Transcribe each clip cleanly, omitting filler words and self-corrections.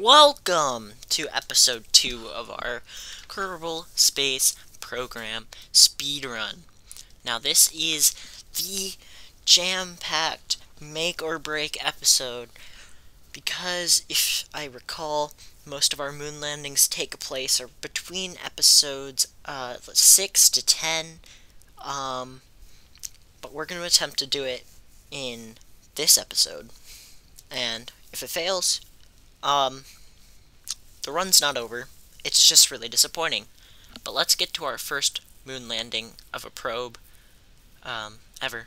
Welcome to episode 2 of our Kerbal Space Program speedrun. Now this is the jam-packed make or break episode because if I recall, most of our moon landings take place or between episodes 6 to 10, but we're going to attempt to do it in this episode. And if it fails, the run's not over. It's just really disappointing. But let's get to our first moon landing of a probe ever.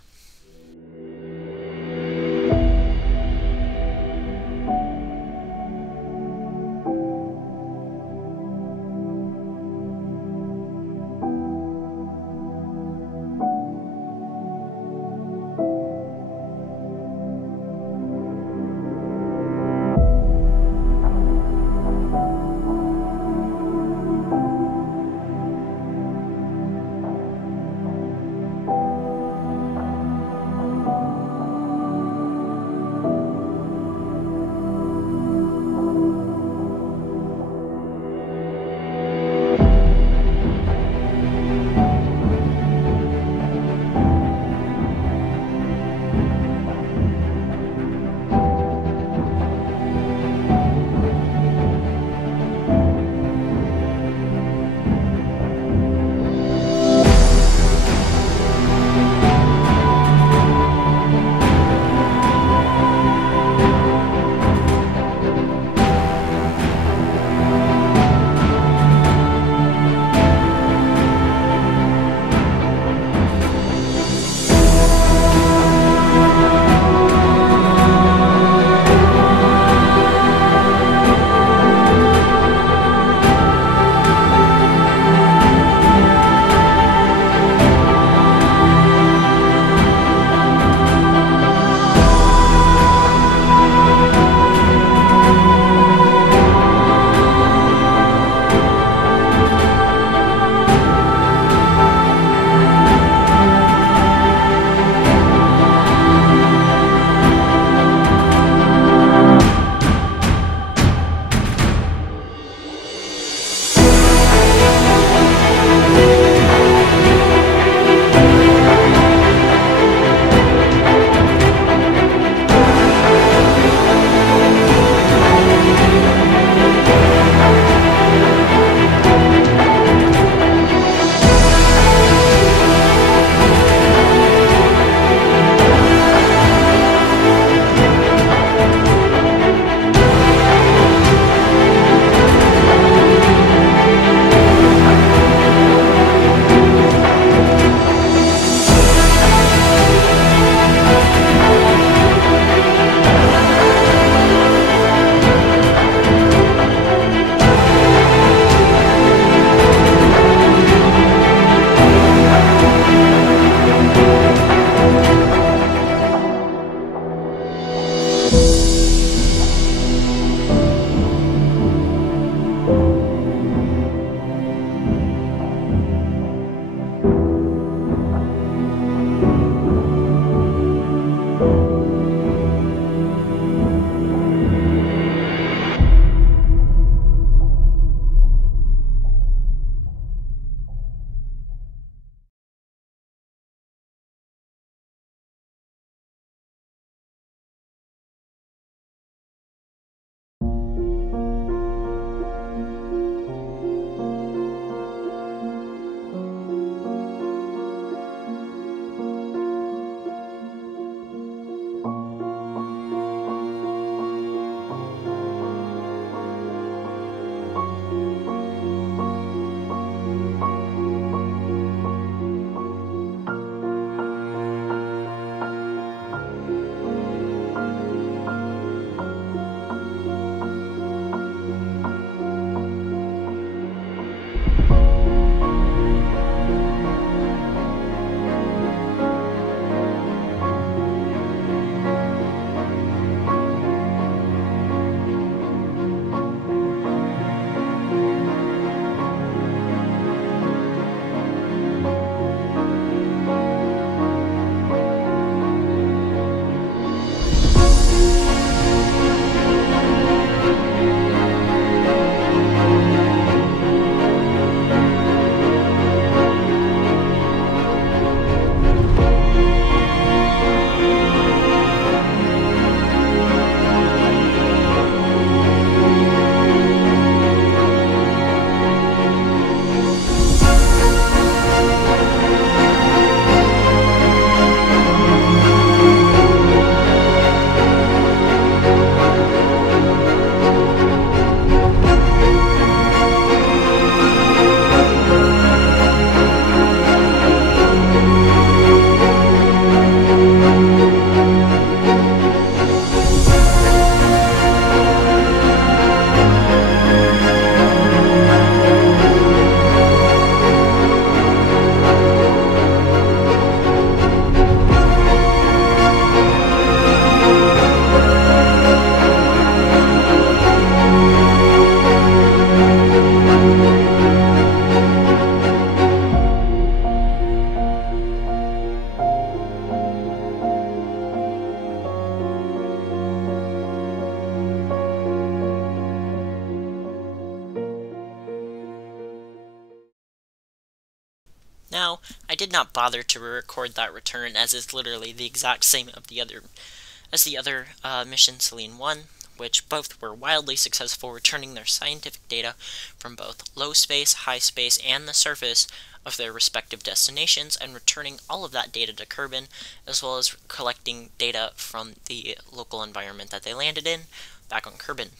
Now, I did not bother to record that return, as it's literally the exact same as the other mission, Selene 1, which both were wildly successful, returning their scientific data from both low space, high space, and the surface of their respective destinations, and returning all of that data to Kerbin, as well as collecting data from the local environment that they landed in, back on Kerbin.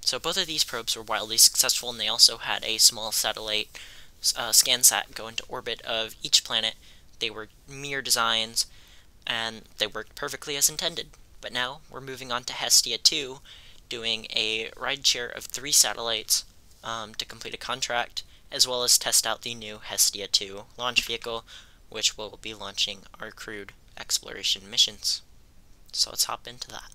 So both of these probes were wildly successful, and they also had a small satellite ScanSat go into orbit of each planet. They were mere designs, and they worked perfectly as intended. But now, we're moving on to Hestia 2, doing a rideshare of 3 satellites to complete a contract, as well as test out the new Hestia 2 launch vehicle, which will be launching our crewed exploration missions. So let's hop into that.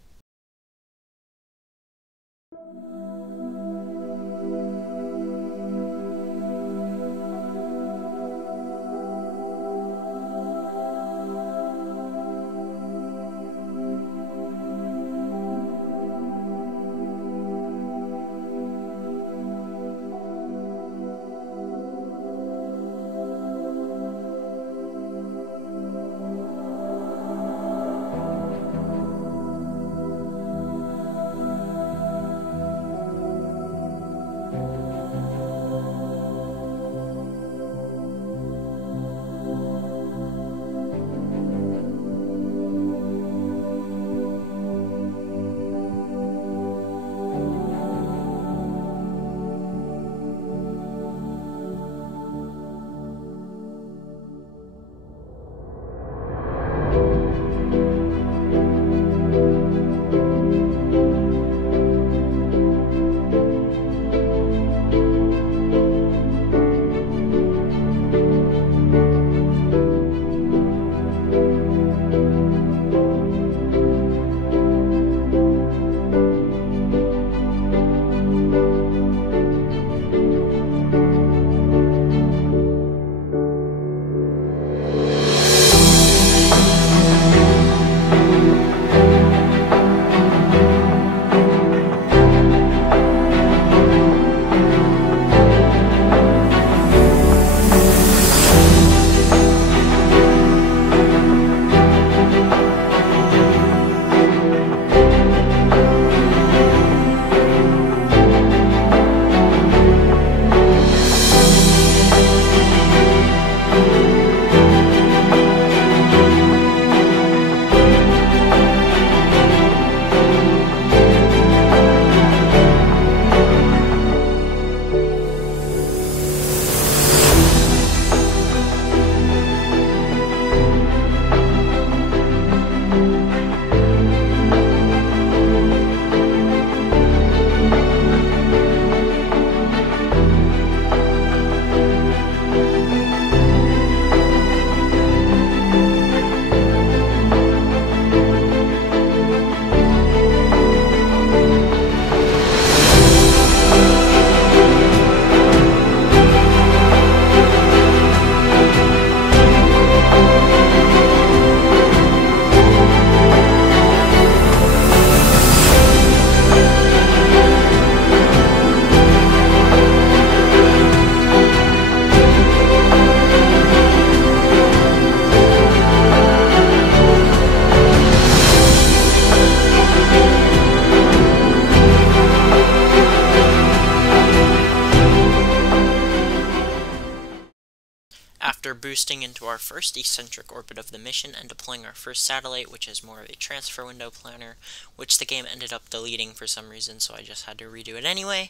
After boosting into our first eccentric orbit of the mission and deploying our first satellite, which is more of a transfer window planner, which the game ended up deleting for some reason, so I just had to redo it anyway,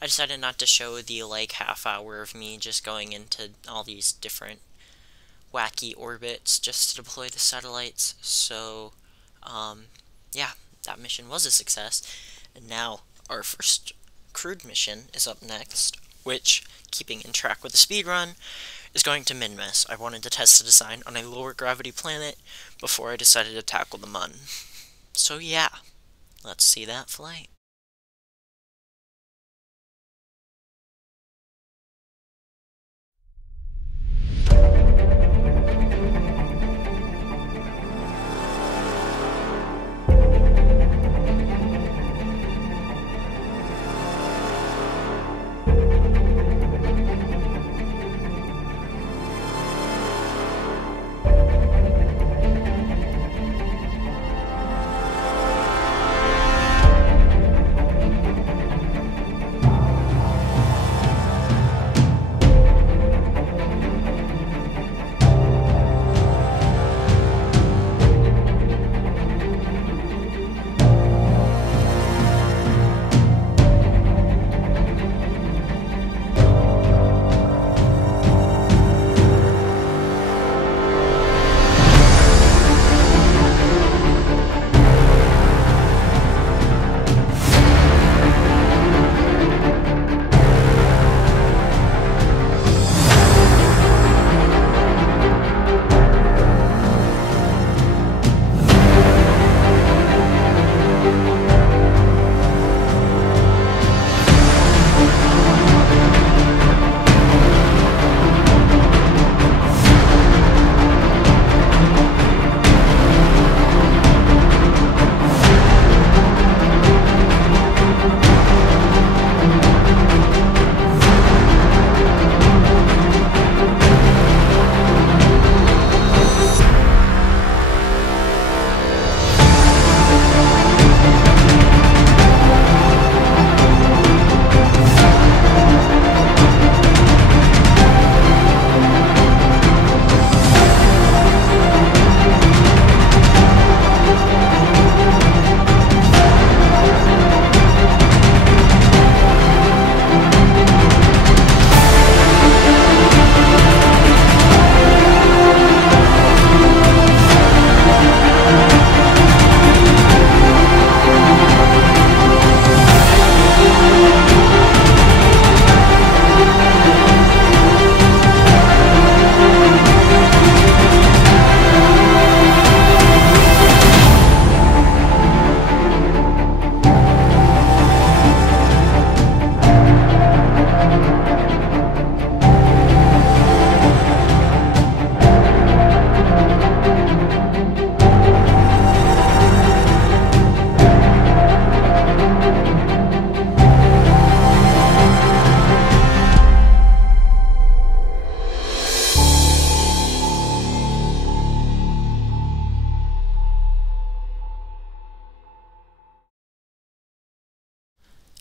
I decided not to show the, half hour of me just going into all these different wacky orbits just to deploy the satellites. So, yeah, that mission was a success, and now our first crewed mission is up next, which, keeping in track with the speedrun, is going to Minmus. I wanted to test the design on a lower gravity planet before I decided to tackle the Mun. So yeah, let's see that flight.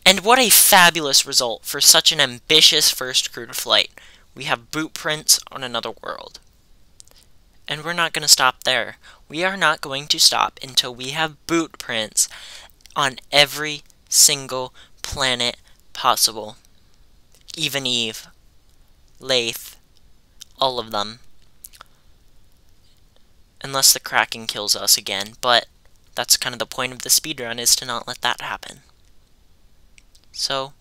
And what a fabulous result for such an ambitious first crewed flight. We have boot prints on another world. And we're not going to stop there. We are not going to stop until we have boot prints on every single planet possible. Even Eve, Lathe, all of them. Unless the Kraken kills us again, but that's kind of the point of the speedrun, is to not let that happen. So,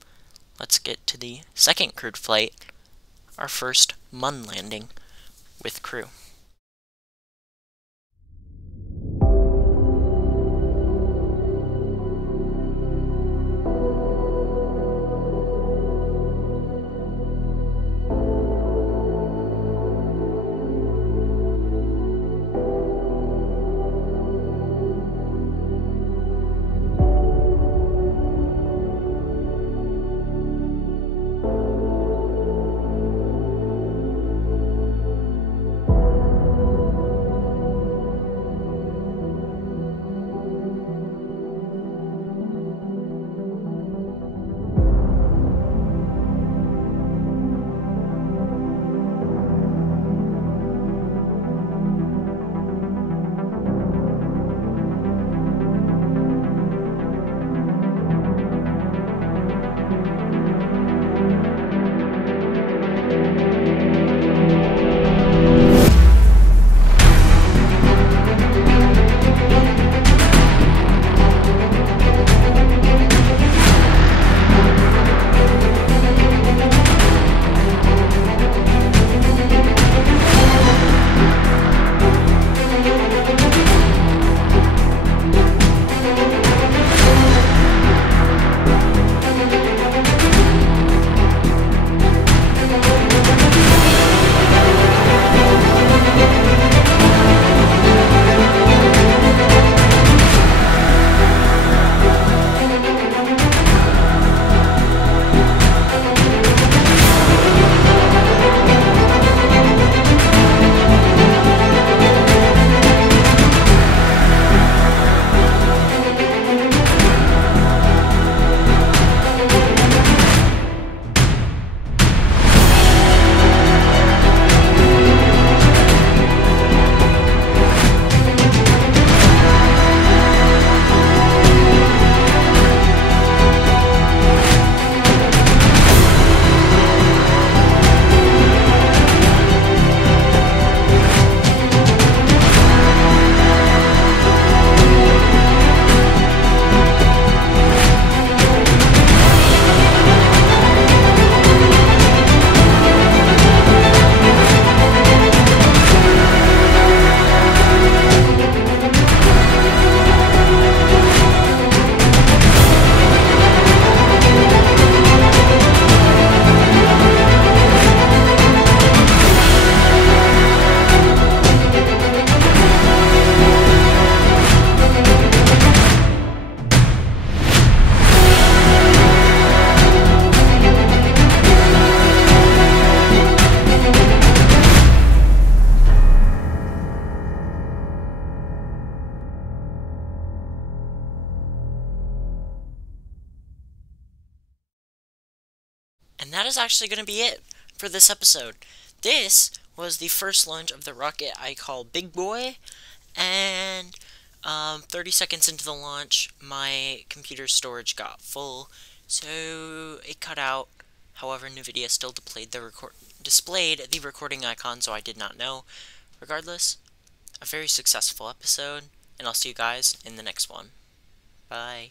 let's get to the second crewed flight, our first Mun landing with crew. And that is actually going to be it for this episode. This was the first launch of the rocket I call Big Boy, and 30 seconds into the launch, my computer storage got full, so it cut out. However, NVIDIA still displayed the recording icon, so I did not know. Regardless, a very successful episode, and I'll see you guys in the next one. Bye.